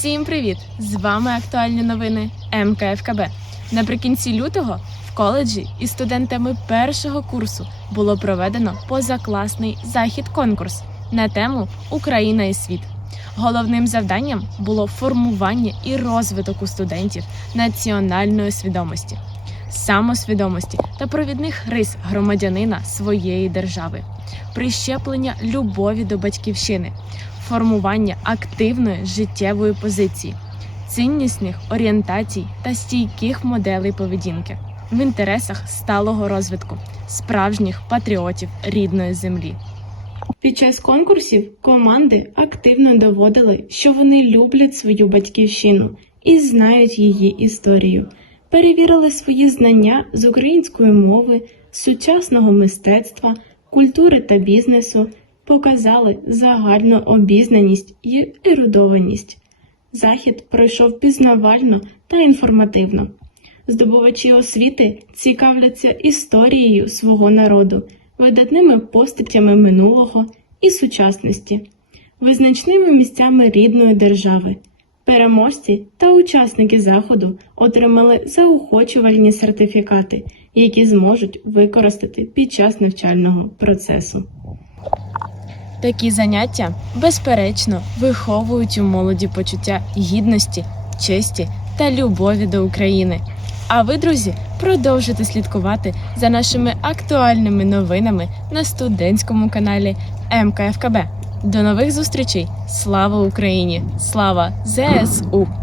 Всім привіт! З вами актуальні новини МКФКБ. Наприкінці лютого в коледжі із студентами першого курсу було проведено позакласний захід-конкурс на тему Україна і світ. Головним завданням було формування і розвиток у студентів національної свідомості, самосвідомості та провідних рис громадянина своєї держави, прищеплення любові до батьківщини, формування активної життєвої позиції, ціннісних орієнтацій та стійких моделей поведінки в інтересах сталого розвитку справжніх патріотів рідної землі. Під час конкурсів команди активно доводили, що вони люблять свою батьківщину і знають її історію, перевірили свої знання з української мови, сучасного мистецтва, культури та бізнесу, показали загальну обізнаність і ерудованість. Захід пройшов пізнавально та інформативно. Здобувачі освіти цікавляться історією свого народу, видатними постатями минулого і сучасності, визначними місцями рідної держави. Переможці та учасники заходу отримали заохочувальні сертифікати, які зможуть використати під час навчального процесу. Такі заняття, безперечно, виховують у молоді почуття гідності, честі та любові до України. А ви, друзі, продовжуйте слідкувати за нашими актуальними новинами на студентському каналі МКФКБ. До нових зустрічей! Слава Україні! Слава ЗСУ!